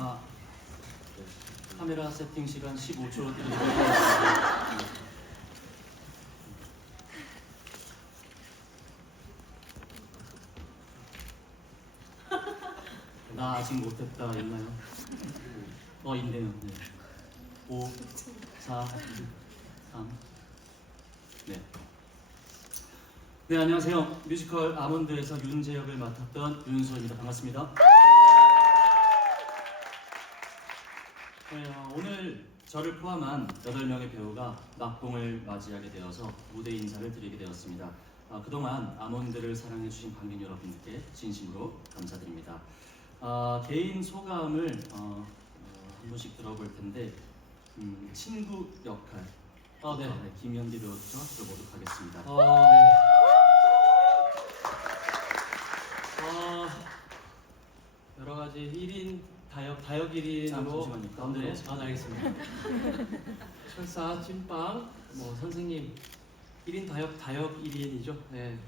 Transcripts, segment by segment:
아, 네. 카메라 세팅 시간 15초 드리도록 하겠습니다. 나 아직 못했다 있나요? 어 있네요. 네. 5, 4, 3. 네. 네 안녕하세요. 뮤지컬 아몬드에서 윤재 역을 맡았던 윤수입니다. 반갑습니다. 저를 포함한 8명의 배우가 막공을 맞이하게 되어서 무대 인사를 드리게 되었습니다. 아, 그동안 아몬드를 사랑해주신 관객 여러분들께 진심으로 감사드립니다. 아, 개인 소감을 어, 어, 한 분씩 들어볼 텐데 음, 친구 역할 어, 네, 네, 김현기 배우부터 들어보도록 하겠습니다. 어, 네. 어, 여러 가지 1인 다역 다역 아, 1인으로 잠시만요. 네. 아, 네, 알겠습니다. 철사 찐빵 뭐 선생님 1인 다역 다역 1인이죠. 네.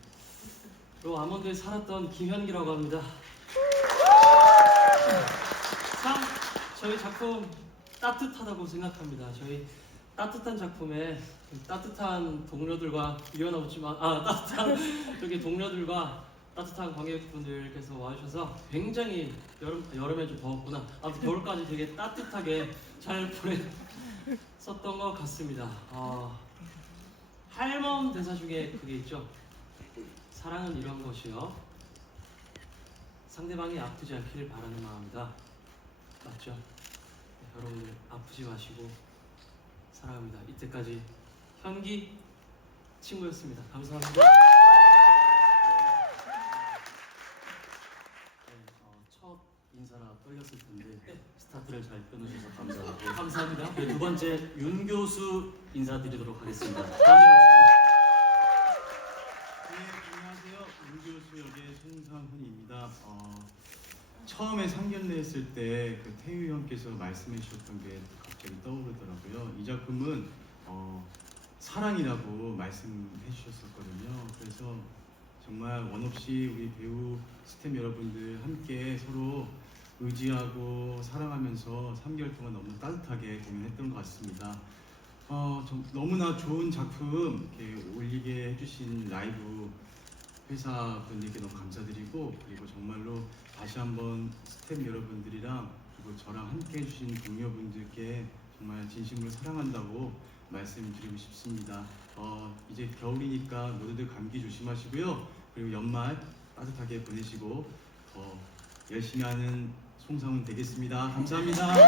그리고 아몬드에 살았던 김현기라고 합니다. 참 저희 작품 따뜻하다고 생각합니다. 저희 따뜻한 작품에 따뜻한 동료들과 유연하지만 아 따뜻한 저기 동료들과 따뜻한 관객분들께서 와주셔서 굉장히 여름 여름에 좀 더웠구나. 아무튼 겨울까지 되게 따뜻하게 잘 보냈었던 것 같습니다. 어, 할멈 대사 중에 그게 있죠. 사랑은 이런 것이요. 상대방이 아프지 않기를 바라는 마음이다. 맞죠? 네, 여러분들 아프지 마시고 사랑합니다. 이때까지 현기 친구였습니다. 감사합니다. 네, 어, 첫 인사라 떨렸을 텐데 스타트를 잘 끊으셔서 감사하고 감사합니다. 네, 두 번째 윤 교수 인사드리도록 하겠습니다. 네, 안녕하세요. 문교수 역의 손상훈입니다. 어, 처음에 상견례 했을 때그 태유 형께서 말씀해 주셨던 게 갑자기 떠오르더라고요. 이 작품은 어, 사랑이라고 말씀해 주셨었거든요. 그래서 정말 원 없이 우리 배우 스태프 여러분들 함께 서로 의지하고 사랑하면서 3개월 동안 너무 따뜻하게 공연했던 것 같습니다. 어, 좀 너무나 좋은 작품 이렇게 올리게 해주신 라이브 회사 분들께 너무 감사드리고 그리고 정말로 다시 한번 스태프 여러분들이랑 그리고 저랑 함께 해주신 동료분들께 정말 진심으로 사랑한다고 말씀드리고 싶습니다. 어, 이제 겨울이니까 모두들 감기 조심하시고요. 그리고 연말 따뜻하게 보내시고 더 열심히 하는 송상훈 되겠습니다. 감사합니다. 네,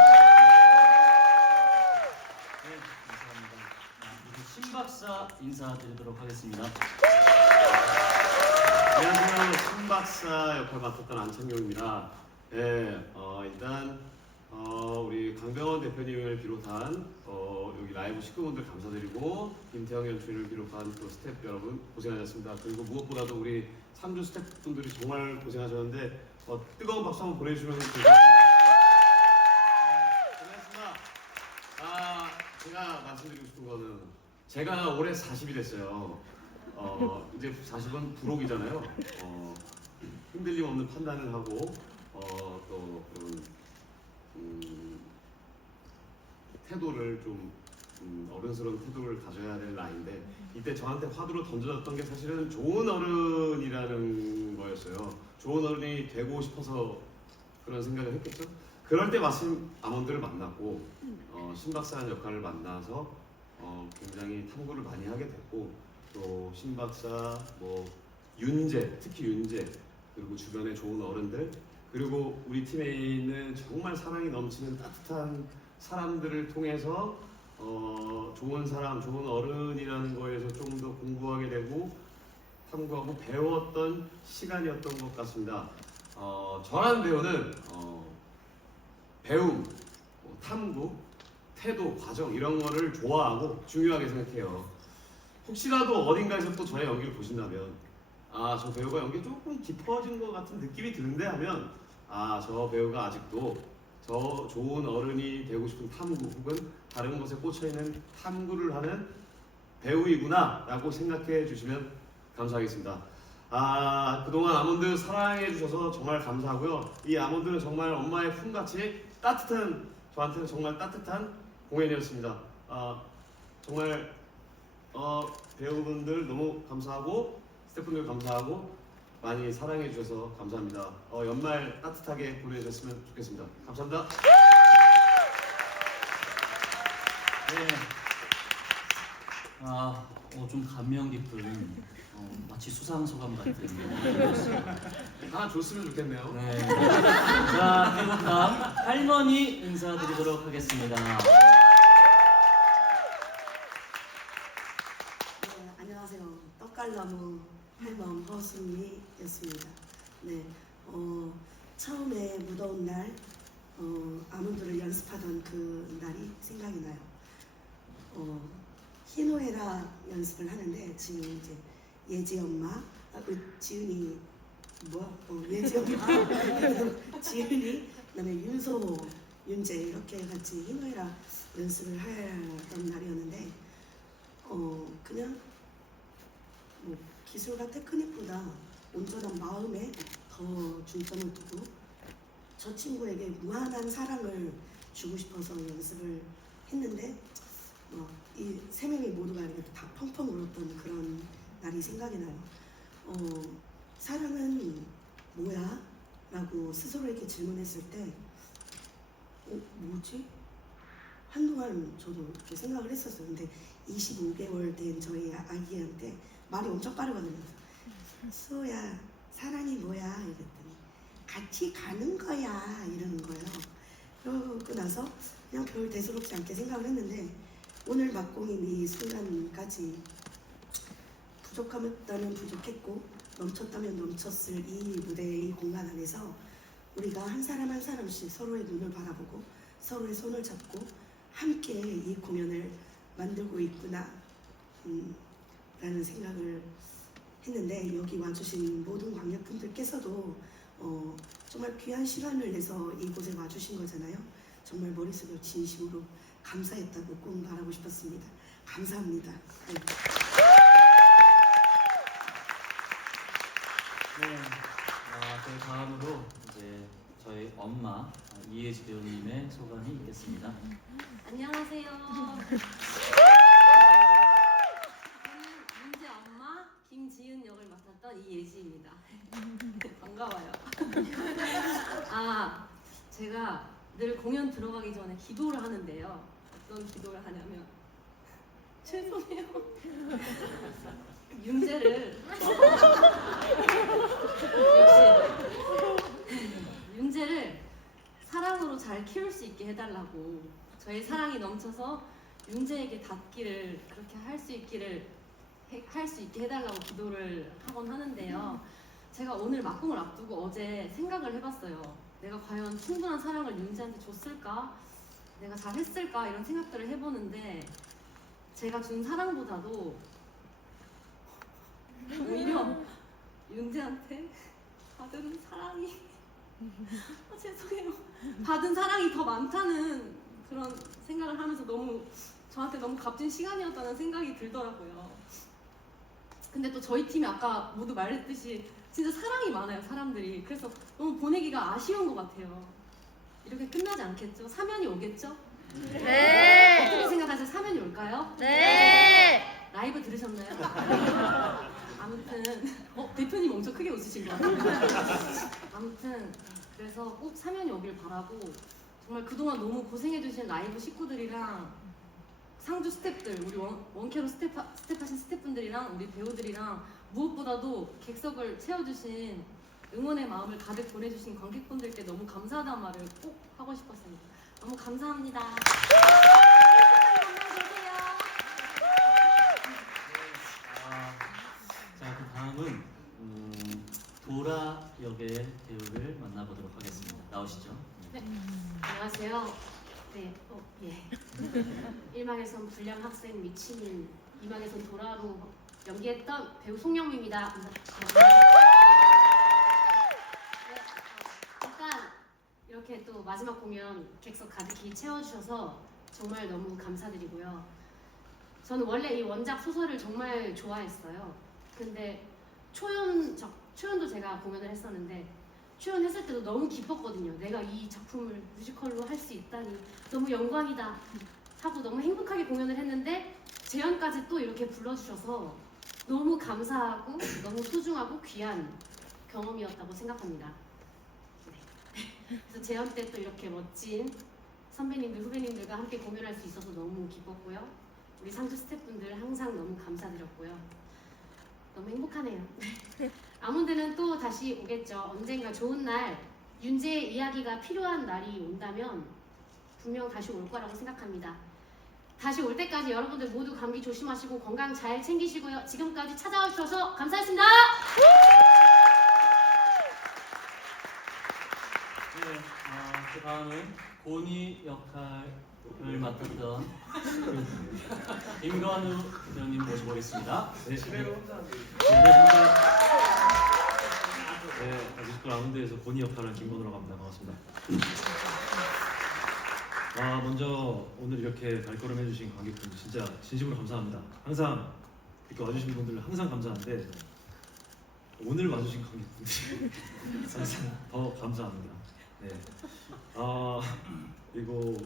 감사합니다. 아, 이제 신 박사 인사드리도록 하겠습니다. 안녕하세요. 신박사 역할 맡았던 안창용입니다. 네, 어, 일단 어, 우리 강병원 대표님을 비롯한 어, 여기 라이브 식구분들 감사드리고 김태형 연출을 비롯한 또 스태프 여러분 고생하셨습니다. 그리고 무엇보다도 우리 3주 스태프분들이 정말 고생하셨는데 어, 뜨거운 박수 한번 보내주시면 좋겠습니다. 네, 고생하셨습니다. 아, 제가 말씀드리고 싶은 거는 제가 올해 40이 됐어요. 어, 이제 40은 부록이잖아요. 어, 흔들림 없는 판단을 하고 어, 또 그런 음, 태도를 좀 음, 어른스러운 태도를 가져야 될 나이인데 이때 저한테 화두로 던져졌던 게 사실은 좋은 어른이라는 거였어요. 좋은 어른이 되고 싶어서 그런 생각을 했겠죠. 그럴 때 마침 아몬드를 만났고 어, 신박사라는 역할을 만나서 어, 굉장히 탐구를 많이 하게 됐고 또 신박사, 뭐 윤재, 특히 윤재 그리고 주변에 좋은 어른들 그리고 우리 팀에 있는 정말 사랑이 넘치는 따뜻한 사람들을 통해서 어, 좋은 사람, 좋은 어른이라는 거에서 좀 더 공부하게 되고 탐구하고 배웠던 시간이었던 것 같습니다. 어, 저라는 배우는 어, 배움, 뭐 탐구, 태도, 과정 이런 거를 좋아하고 중요하게 생각해요. 혹시라도 어딘가에서 또 저의 연기를 보신다면 아 저 배우가 연기 조금 깊어진 것 같은 느낌이 드는데 하면 아 저 배우가 아직도 저 좋은 어른이 되고 싶은 탐구 혹은 다른 것에 꽂혀 있는 탐구를 하는 배우이구나 라고 생각해 주시면 감사하겠습니다. 아 그동안 아몬드 사랑해 주셔서 정말 감사하고요. 이 아몬드는 정말 엄마의 품같이 따뜻한 저한테는 정말 따뜻한 공연이었습니다. 아 정말 어, 배우분들 너무 감사하고 스태프분들 감사하고 많이 사랑해 주셔서 감사합니다. 어, 연말 따뜻하게 보내셨으면 좋겠습니다. 감사합니다. 네. 아, 어, 좀 감명 깊은 어, 마치 수상 소감 같은. 하나 줬으면 좋겠네요. 네. 자, 그리고 다음 할머니 인사드리도록 하겠습니다. 네, 안녕하세요. 떡갈나무 할멈 허순미였습니다. 네, 어, 처음에 무더운 날 어, 아몬드를 연습하던 그 날이 생각이 나요. 어, 희노애락 연습을 하는데 지금 이제 예지 엄마, 아, 그 지은이 뭐야? 어, 예지 엄마, 지은이, 그다음에 윤소, 윤재 이렇게 같이 희노애락 연습을 하던 날이었는데 어 그냥 뭐 기술과 테크닉보다 온전한 마음에 더 중점을 두고 저 친구에게 무한한 사랑을 주고 싶어서 연습을 했는데 어, 이세 명이 모두가 이렇게 다 펑펑 울었던 그런 날이 생각이 나요. 어, 사랑은 뭐야? 라고 스스로에게 질문했을 때 어, 뭐지? 한동안 저도 이렇게 생각을 했었어요. 근데 25개월 된 저희 아기한테 말이 엄청 빠르거든요. 수호야, 사랑이 뭐야? 이랬더니 같이 가는 거야 이러는 거예요. 그러고 나서 그냥 별 대수롭지 않게 생각을 했는데 오늘 막공인 이 순간까지 부족하다면 부족했고 넘쳤다면 넘쳤을 이 무대 이 공간 안에서 우리가 한 사람 한 사람씩 서로의 눈을 바라보고 서로의 손을 잡고 함께 이 공연을 만들고 있구나 음, 라는 생각을 했는데 여기 와주신 모든 관객분들께서도 어, 정말 귀한 시간을 내서 이곳에 와주신 거잖아요. 정말 머릿속으로 진심으로 감사했다고 꼭 말하고 싶었습니다. 감사합니다. 네. 네. 아, 저희 다음으로 이제 저희 엄마 아, 이혜지 배우님의 소감이 있겠습니다. 안녕하세요. 저는 문제 엄마 김지은 이예지입니다. 반가워요. 아, 제가 늘 공연 들어가기 전에 기도를 하는데요. 어떤 기도를 하냐면 죄송해요. 윤재를 역시 윤재를 사랑으로 잘 키울 수 있게 해달라고 저의 사랑이 넘쳐서 윤재에게 닿기를 그렇게 할 수 있기를 할 수 있게 해달라고 기도를 하곤 하는데요. 제가 오늘 막공을 앞두고 어제 생각을 해봤어요. 내가 과연 충분한 사랑을 윤재한테 줬을까? 내가 잘 했을까? 이런 생각들을 해보는데 제가 준 사랑보다도 오히려 윤재한테 받은 사랑이 아, 죄송해요. 받은 사랑이 더 많다는 그런 생각을 하면서 너무 저한테 너무 값진 시간이었다는 생각이 들더라고요. 근데 또 저희 팀이 아까 모두 말했듯이 진짜 사랑이 많아요, 사람들이. 그래서 너무 보내기가 아쉬운 것 같아요. 이렇게 끝나지 않겠죠? 사면이 오겠죠? 네. 어떻게 생각하세요? 사면이 올까요? 네. 라이브 들으셨나요? 아무튼 어, 대표님 엄청 크게 웃으신 것 같아요. 아무튼 그래서 꼭 사면이 오길 바라고 정말 그동안 너무 고생해주신 라이브 식구들이랑 상주 스태프들 우리 원, 원캐로 스텝, 스텝하신 스태프분들이랑 우리 배우들이랑 무엇보다도 객석을 채워주신 응원의 마음을 가득 보내주신 관객분들께 너무 감사하다는 말을 꼭 하고 싶었습니다. 너무 감사합니다. 아, 자, 그 다음은 음, 도라 역의 배우를 만나보도록 하겠습니다. 나오시죠? 안녕하세요. 네, 어, 예. 1막에선 불량 학생 미친인, 2막에선 도라로 연기했던 배우 송영미입니다. 네, 일단 이렇게 또 마지막 공연 객석 가득히 채워주셔서 정말 너무 감사드리고요. 저는 원래 이 원작 소설을 정말 좋아했어요. 근데 초연 작, 초연도 제가 공연을 했었는데 초연했을 때도 너무 기뻤거든요. 내가 이 작품을 뮤지컬로 할 수 있다니 너무 영광이다 하고 너무 행복하게 공연을 했는데 재연까지 또 이렇게 불러주셔서 너무 감사하고 너무 소중하고 귀한 경험이었다고 생각합니다. 네. 그래서 재연 때 또 이렇게 멋진 선배님들 후배님들과 함께 공연할 수 있어서 너무 기뻤고요. 우리 상주 스태프분들 항상 너무 감사드렸고요. 너무 행복하네요. 아몬드는 또 다시 오겠죠. 언젠가 좋은 날 윤재의 이야기가 필요한 날이 온다면 분명 다시 올 거라고 생각합니다. 다시 올 때까지 여러분들 모두 감기 조심하시고 건강 잘 챙기시고요. 지금까지 찾아와 주셔서 감사했습니다. 네, 어, 그 다음은 고니 역할 을 맡았던 임관우 배우님 모셔보겠습니다. 네, 안녕하십니까. 네, 뮤지컬 아몬드에서 고니 역할을 김건우라고 합니다. 반갑습니다. 아, 먼저 오늘 이렇게 발걸음 해주신 관객분들 진짜 진심으로 감사합니다. 항상 이렇게 와주신 분들 항상 감사한데 오늘 와주신 관객분들이 항상 더 감사합니다. 네. 아, 그리고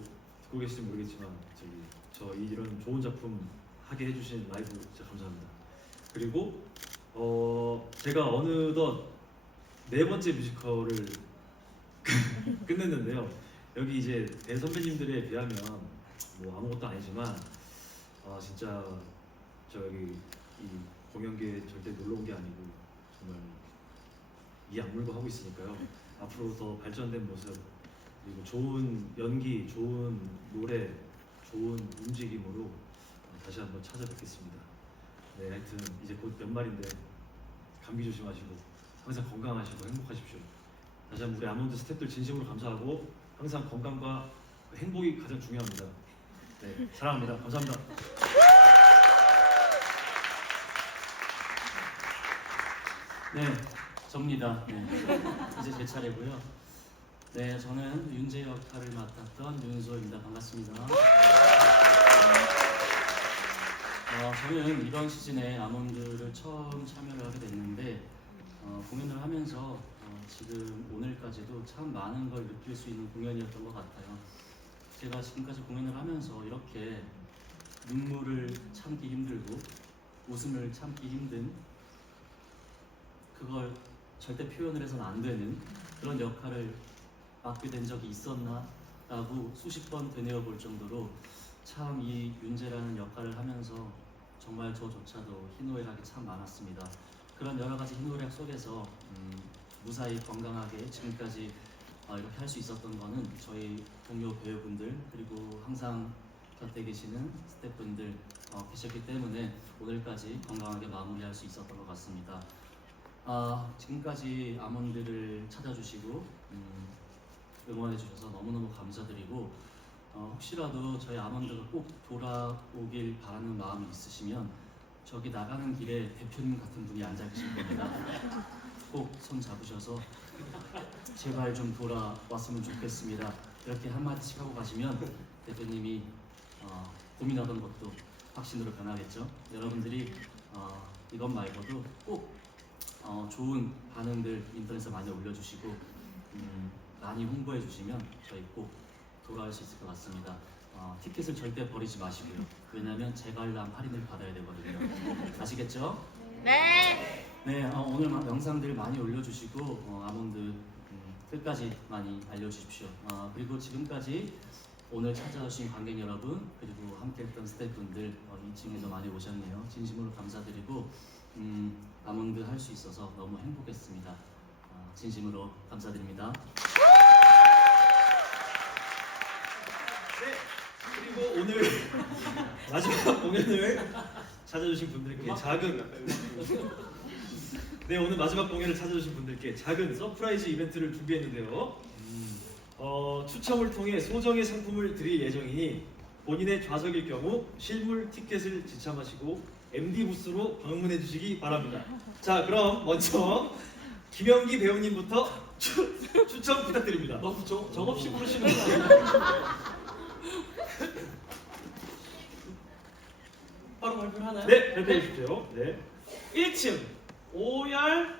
듣고 계실지 모르겠지만 저기 저 이런 좋은 작품 하게 해주신 라이브 진짜 감사합니다. 그리고 어 제가 어느덧 네 번째 뮤지컬을 끝냈는데요. 여기 이제 대 선배님들에 비하면 뭐 아무것도 아니지만 아 진짜 저기 이 공연계에 절대 놀러 온 게 아니고 정말 이 악물고 하고 있으니까요. 앞으로 더 발전된 모습 그리고 좋은 연기, 좋은 노래, 좋은 움직임으로 어, 다시 한번 찾아뵙겠습니다. 네, 하여튼 이제 곧 연말인데 감기 조심하시고 항상 건강하시고 행복하십시오. 다시 한번 우리 아몬드 스태프들 진심으로 감사하고 항상 건강과 행복이 가장 중요합니다. 네, 사랑합니다. 감사합니다. 네, 접니다. 네. 이제 제 차례고요. 네, 저는 윤재 역할을 맡았던 윤소입니다. 반갑습니다. 어, 저는 이번 시즌에 아몬드를 처음 참여를 하게 됐는데 어, 공연을 하면서 어, 지금 오늘까지도 참 많은 걸 느낄 수 있는 공연이었던 것 같아요. 제가 지금까지 공연을 하면서 이렇게 눈물을 참기 힘들고 웃음을 참기 힘든 그걸 절대 표현을 해서는 안 되는 그런 역할을 맡게 된 적이 있었나? 라고 수십 번 되뇌어 볼 정도로 참 이 윤재라는 역할을 하면서 정말 저조차도 희노애락이 참 많았습니다. 그런 여러 가지 희노애락 속에서 음, 무사히 건강하게 지금까지 어, 이렇게 할 수 있었던 거는 저희 동료 배우분들 그리고 항상 곁에 계시는 스태프분들 어, 계셨기 때문에 오늘까지 건강하게 마무리할 수 있었던 것 같습니다. 아, 지금까지 아몬드를 찾아주시고 음, 응원해 주셔서 너무너무 감사드리고 어, 혹시라도 저희 아몬드가 꼭 돌아오길 바라는 마음이 있으시면 저기 나가는 길에 대표님 같은 분이 앉아 계실 겁니다. 꼭 손 잡으셔서 제발 좀 돌아왔으면 좋겠습니다. 이렇게 한마디씩 하고 가시면 대표님이 어, 고민하던 것도 확신으로 변하겠죠. 여러분들이 어, 이것 말고도 꼭 어, 좋은 반응들 인터넷에 많이 올려주시고 음, 많이 홍보해 주시면 저희 꼭 돌아올 수 있을 것 같습니다. 어, 티켓을 절대 버리지 마시고요. 왜냐하면 재관람 할인을 받아야 되거든요. 아시겠죠? 네. 네, 어, 오늘 막 영상들 많이 올려주시고 어, 아몬드 음, 끝까지 많이 알려주십시오. 어, 그리고 지금까지 오늘 찾아주신 관객 여러분 그리고 함께했던 스태프분들 어, 2층에서 많이 오셨네요. 진심으로 감사드리고 음, 아몬드 할 수 있어서 너무 행복했습니다. 어, 진심으로 감사드립니다. 그리고 오늘 마지막 공연을 찾아주신 분들께 작은 네 오늘 마지막 공연을 찾아주신 분들께 작은 서프라이즈 이벤트를 준비했는데요. 어, 추첨을 통해 소정의 상품을 드릴 예정이니 본인의 좌석일 경우 실물 티켓을 지참하시고 MD 부스로 방문해 주시기 바랍니다. 자 그럼 먼저 김영기 배우님부터 추, 추첨 부탁드립니다. 너무 정, 정없이 부르시는 거 아니에요? 바로 발표를 하나요? 네, 발표해 주십시오. 네. 1층 5열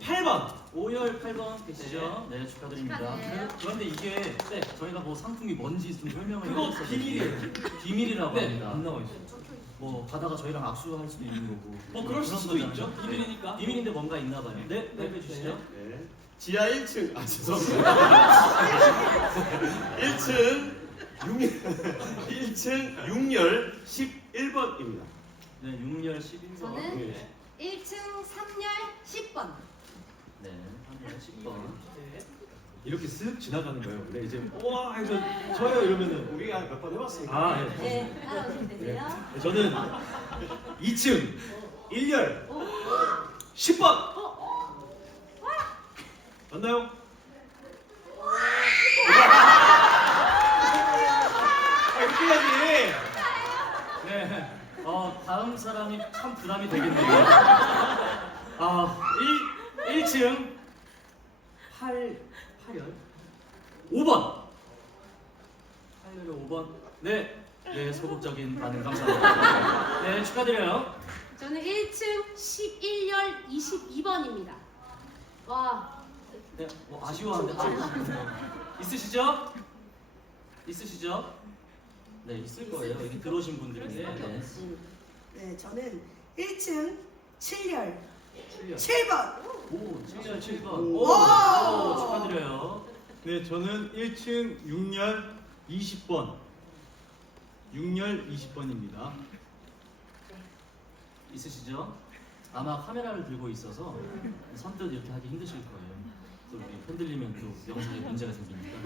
8번. 5열 8번 계시죠? 네, 축하드립니다. 축하드려요. 그런데 이게 네, 저희가 뭐 상품이 뭔지 좀 설명을 그거 해줬어야 비밀이에요. 비밀이라고 네, 합니다. 안 나와 있어요. 뭐 가다가 저희랑 악수할 수도 있는 거고. 뭐 그럴 수도 거잖아요. 있죠. 비밀이니까. 비밀인데 뭔가 있나 봐요. 네, 발표해 주시죠. 네. 지하 1층 아 죄송합니다. 1층 6 1층 6열 11번입니다. 네, 6열 11번. 저는 1층 3열 10번. 네, 3열 10번. 이렇게 쓱 지나가는 거예요. 원래 이제 와 해서 저요 이러면은 우리가 몇 번 해봤으니까. 아 예. 네, 따라오시면 되세요. 네, 저는 2층 1열 10번 맞나요? 아 이렇게 해야지 네. 어, 다음 사람이 참 부담이 되겠네요. 아, 1, 1층 8, 8열? 5번! 8열 5번. 네. 네, 소극적인 반응 감사합니다. 네, 축하드려요. 저는 1층 11열 22번입니다. 와, 네, 뭐 아쉬워하는데. 아, 있으시죠? 있으시죠? 네, 있을 거예요. 여기 들어오신 분들인데. 네. 네, 저는 1층 7열 7열. 7번. 오, 7열 7번. 오! 오, 오, 축하드려요. 네, 저는 1층 6열 20번. 6열 20번입니다. 있으시죠? 아마 카메라를 들고 있어서 선뜻 이렇게 하기 힘드실 거예요. 또 우리 흔들리면 또 영상에 문제가 생기니까.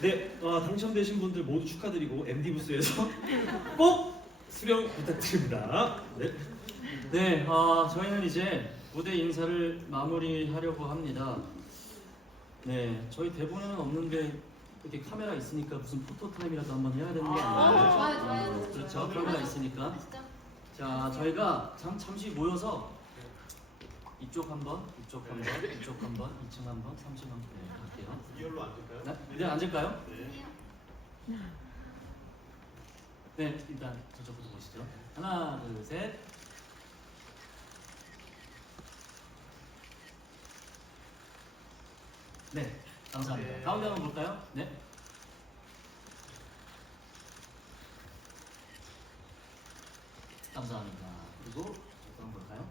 네 어, 당첨되신 분들 모두 축하드리고 MD 부스에서 꼭 수령 부탁드립니다 네. 네, 어, 저희는 이제 무대 인사를 마무리하려고 합니다. 네, 저희 대본에는 없는데 이렇게 카메라 있으니까 무슨 포토 타임이라도 한번 해야 되는 거 아, 아닌가요? 좋아요, 좋아요. 어, 그렇죠, 카메라 있으니까. 아시죠? 자, 저희가 잠, 잠시 모여서 이쪽 한 번, 이쪽 한 번, 이쪽 한 번, 2층 한 번, 3층 한 번, 네, 갈게요. 이열로 앉을까요? 네, 네 앉을까요? 네. 네, 일단 저쪽부터 보시죠. 하나, 둘, 셋. 네, 감사합니다. 네. 가운데 한번 볼까요? 네. 감사합니다. 그리고 저쪽 한번 볼까요?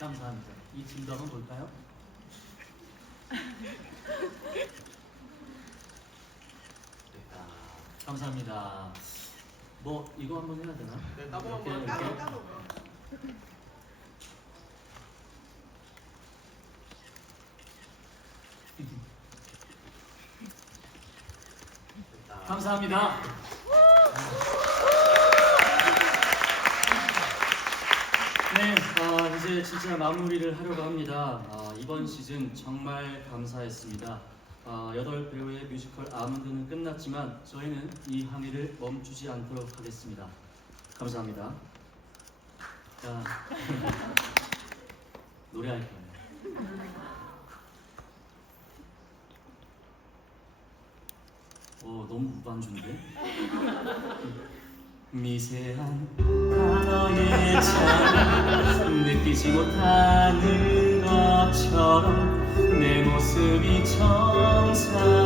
감사합니다. 이 팀도 한번 볼까요? 됐다. 감사합니다. 뭐 이거 한번 해야 되나? 네, 따봉 한번 이렇게. 따로. 됐다. 감사합니다. 이제 진짜 마무리를 하려고 합니다. 어, 이번 시즌 정말 감사했습니다. 어, 여덟 배우의 뮤지컬 아몬드는 끝났지만 저희는 이 항해를 멈추지 않도록 하겠습니다. 감사합니다. 자, 노래할 거예요. 어, 너무 무반주인데? 미세한 단어의 차이 느끼지 못하는 것처럼 내 모습이 정상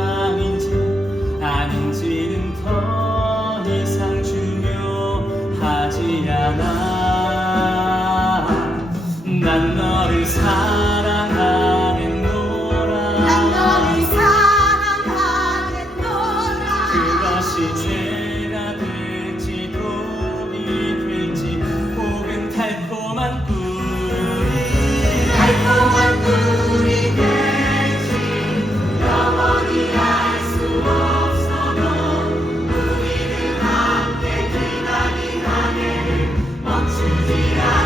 Yeah.